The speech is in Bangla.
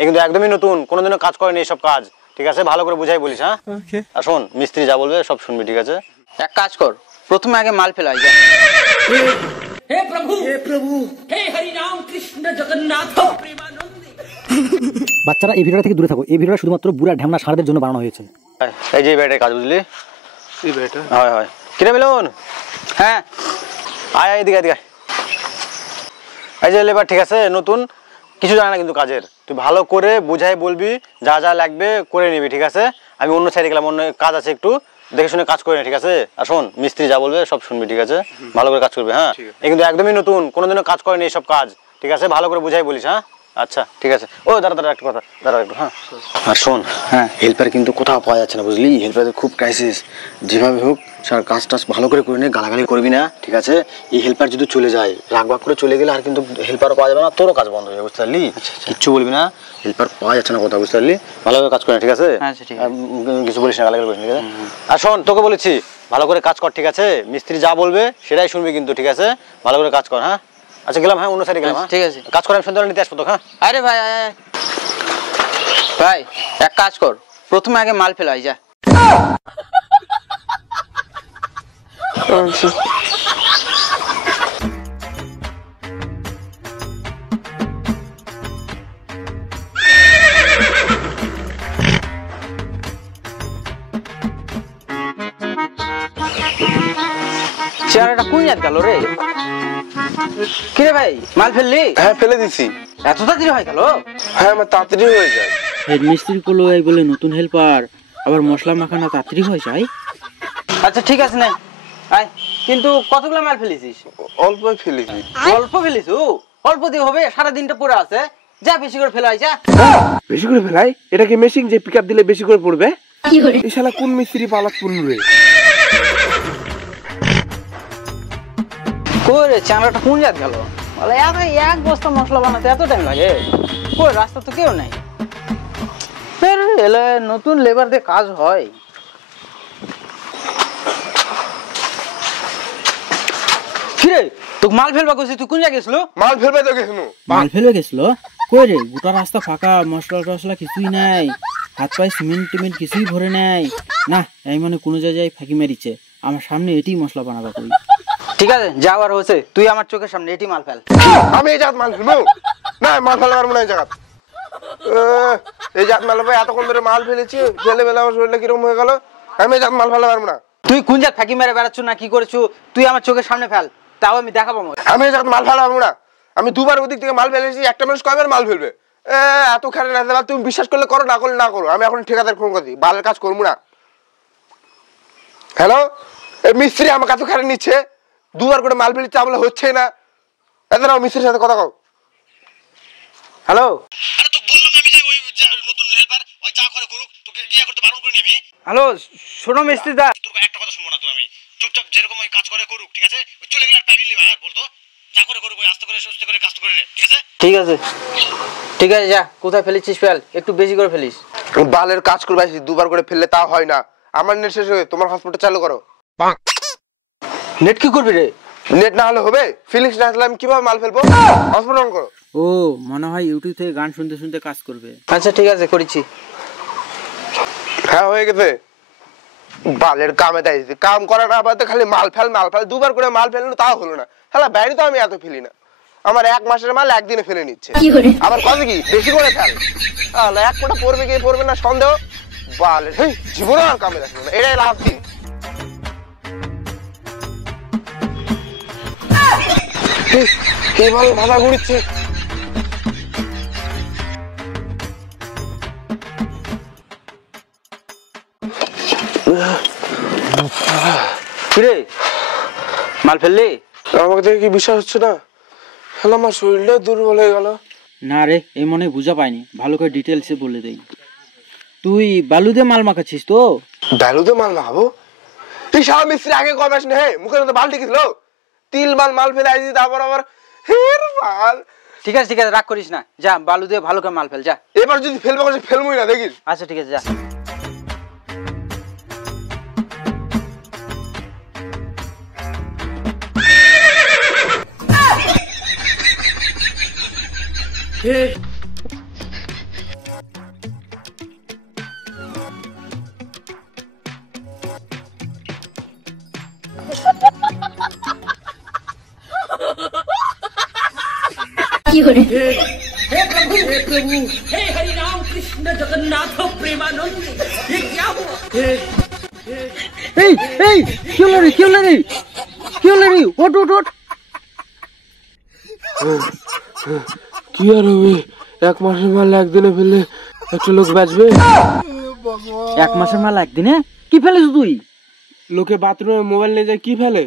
এ কিন্তু একদমই নতুন, কোনোদিনও কাজ করেনি এইসব কাজ, ঠিক আছে? ভালো করে বুঝাই বলিস, হ্যাঁ? আর শোন, মিস্ত্রি যা বলবে সব শুনবি, ঠিক আছে? এক কাজ কর, প্রথমে আগে মাল ফেলাই যা। हे प्रभु हे हरि राम कृष्ण जगन्नाथ प्रेमानंद। বাচ্চারা এই ভিডিওটা থেকে দূরে থাকো, এই ভিডিওটা শুধুমাত্র বুড়া ঢ্যামনা সারদের জন্য বানানো হয়েছে। এই যে ব্যাটার কাজ, বুঝলি? এই ব্যাটা হয় হয় কিরে মিলন? হ্যাঁ আয় এদিকে এদিকে। এই যে লেবার, ঠিক আছে, নতুন, কিছু জানে না কিন্তু কাজের। তুই ভালো করে বুঝাই বলবি, যা যা লাগবে করে নিবি, ঠিক আছে? আমি অন্য সাইডে গেলাম, অন্য কাজ আছে, একটু দেখে শুনে কাজ করে নি, ঠিক আছে? আর শোন, মিস্ত্রি যা বলবে সব শুনবি, ঠিক আছে? ভালো করে কাজ করবে, হ্যাঁ? এ কিন্তু একদমই নতুন, কোনোদিনও কাজ করেনি এইসব কাজ, ঠিক আছে? ভালো করে বুঝাই বলিস, হ্যাঁ? আচ্ছা ঠিক আছে। ও দাঁড়া দাঁড়া, একটা কথা, দাঁড়া একটু, হ্যাঁ? আর শোন, হ্যাঁ, হেল্পার কিন্তু কোথাও পাওয়া যাচ্ছে না, বুঝলি? হেল্পারের খুব ক্রাইসিস। যেভাবে হোক স্যার কাজ টাজ ভালো করে নে, গালাগালি করবি না, ঠিক আছে? এই হেল্পার যদি চলে যায়, রাগবাগ করে চলে গেলে আর কিন্তু হেল্পারও পাওয়া যাবে না, তোরও কাজ বন্ধ হয়ে যাবে, বুঝতে পারলি? কিচ্ছু বলবি না, হেল্পার পাওয়া যাচ্ছে না, কথা বুঝতে পারলি? ভালোভাবে কাজ করে, ঠিক আছে? কিছু বলিস না, গালাগালি করিস না, ঠিক আছে? আর শোন, তোকে বলেছি ভালো করে কাজ কর, ঠিক আছে? মিস্ত্রি যা বলবে সেটাই শুনবি কিন্তু, ঠিক আছে? ভালো করে কাজ কর, হ্যাঁ? আচ্ছা গেলাম, হ্যাঁ, অন্য সাইডে গেলাম, ঠিক আছে। কাজ করে আমি সন্ধ্যা নিতে আসবো তো, হ্যাঁ? আরে ভাই ভাই এক কাজ কর, প্রথমে আগে মাল ফেলাই যা। চেহারাটা কোন জাত গেল রে? কিরে ভাই, মাল ফেললি? হ্যাঁ ফেলে দিছি। এত তাড়াতাড়ি হয়ে গেল? হ্যাঁ আমার তাড়াতাড়ি হয়ে যায়। হেড মিস্ত্রি করলো এই বলে নতুন হেল্পার, আবার মশলা মাখানা তাড়াতাড়ি হয়ে যায়। আচ্ছা ঠিক আছে না, আয়। কিন্তু কতগুলো মাল ফেলেছিস? অল্প ফেলেছি। অল্প ফেলিস? অল্প দিয়ে হবে? সারা দিনটা পড়ে আছে, যা বেশি করে ফেলাই যা। বেশি করে ফেলাই? এটা কি মেশিন যে পিকআপ দিলে বেশি করে পড়বে? এই শালা কোন মিস্ত্রি পালাক পড়বে? কই চামড়াটা কোন জাত গেল? বলে এক বস্তা মশলা বানাতে এত টাইম লাগে? কই রাস্তা তো কেউ নাই। এলে নতুন লেবার দিয়ে কাজ হয়? কিরে তোকে মাল ফেলবা কইছিস, তুই কোন জায়গায় গেছিল? মাল ফেলবে তো গেছিল। মাল ফেলে গেছিল? কই রে, গোটা রাস্তা ফাঁকা, মশলা টসলা কিছুই নাই, হাত পায়ে সিমেন্ট টিমেন্ট কিছুই ভরে নাই। না, এই মানে কোনো জায়গায় ফাঁকি মারিছে, আমার সামনে এটি মশলা বানাবা কই। ঠিক আছে যাওয়ার হয়েছে, তুই আমার চোখের সামনে এটি মাল ফেল। আমি এই জাত মাল ফেলবো না, মাল ফেলতে পারবো না এই জায়গা। এই জাত মাল ভাই এতক্ষণ ধরে মাল ফেলেছি, ফেলে ফেলে আমার শরীরটা কিরকম হয়ে গেল। আমি এই জাত মাল ফেলতে পারবো না। তুই কোন জাত ফাঁকি মেরে বেড়াচ্ছ না কি করছো? তুই আমার চোখের সামনে ফেল, তাও আমি দেখাবো। আমি এই জাত মাল ফেলতে পারবো না। আমি দুবার ওদিক থেকে মাল ফেলেছি, একটা মানুষ কয়বার মাল ফেলবে? এত খারাপ রাখতে পার, তুমি বিশ্বাস করলে করো, না করলে না করো। আমি এখন ঠিকাদার ফোন করছি, বালের কাজ করবো না। হ্যালো, মিস্ত্রি আমাকে এত খারাপ নিচ্ছে, দুবার করে মাল ফেলেছে, আমলে হচ্ছে না। এত মিস্ত্রির সাথে কথা কও। হ্যালো, আরে তো বললাম আমি যে ওই নতুন হেল্পার ওই যা করে করুক, তোকে গিয়ে করতে বারণ করিনি আমি। হ্যালো শোনো মিস্ত্রি দা, তোর একটা কথা শুনবো না তুই, আমি চুপচাপ যেরকম ওই কাজ করে করুক, ঠিক আছে? ওই চলে গেলে আর প্যাবিল নেই, আর বলতো যা করে করুক, ওই আস্তে করে সুস্থ করে কাজ করে নে, ঠিক আছে? ঠিক আছে ঠিক আছে, যা কোথায় ফেলেছিস ফেল, একটু বেশি করে ফেলিস। বালের কাজ করবে, দুবার করে ফেললে তা হয় না। আমার নেট শেষ হয়ে, তোমার হসপিটাল চালু করো। নেট কি করবি রে? নেট না হলে হবে? ফিলিংস না আসলে আমি কিভাবে মাল ফেলবো? হসপিটাল অন করো। ও মনে হয় ইউটিউব থেকে গান শুনতে শুনতে কাজ করবে। আচ্ছা ঠিক আছে করেছি। হ্যাঁ হয়ে গেছে। বালের কামে দেয়, কাম করা না পারতে খালি মাল ফেল মাল ফেল, দুবার করে মাল ফেললো তাও হলো না। হ্যাঁ বাইরে তো আমি এত ফেলি না, আমার এক মাসের মাল একদিনে ফেলে নিচ্ছে। আবার কত কি বেশি করে ফেল, এক কোটা পড়বে কি পড়বে না সন্দেহ। বালের জীবনে আর কামে দেখবো না, এটাই লাভ দিন। কে বল ভাষা ঘুরিচ্ছে? কিরে মাল ফেললি? আমাকে দেখে কি বিশ্বাস হচ্ছে না? হ্যালো, আমার শরীরটা দুর্বল হয়ে গেল। না রে, এই মনে বুঝা পাইনি, ভালো করে ডিটেলসে বলে দেই। তুই বালু দিয়ে মাল মাখাচ্ছিস তো? বালু দিয়ে মাল মাখাবো? তুই সারা মিস্ত্রি আগে কয় মাস হে মুখের মধ্যে বালটি গেছিল, তিল মাল মাল ফেলে আসি, তারপর আবার হের মাল। ঠিক আছে রাগ করিস না, যা বালু দিয়ে ভালো করে মাল ফেল যা। এবার যদি ফেলবো ফেলবই না, দেখিস। আচ্ছা ঠিক আছে যা। हे प्रभु हे हरि राम कृष्ण जगन्नाथ प्रेमानंद ये क्या हुआ এই এই কি হলো রে কি হলো রে কি হলো রে ওঠ ওঠ ওঠ কি আর হবে? 1 মাসের মাল একদিনে ফেললে একটা লোক বাঁচবে? 1 মাসের মাল একদিনে কি ফেলেছ তুই? লোকে বাথরুমে মোবাইল নিয়ে যায় কি ফেলে?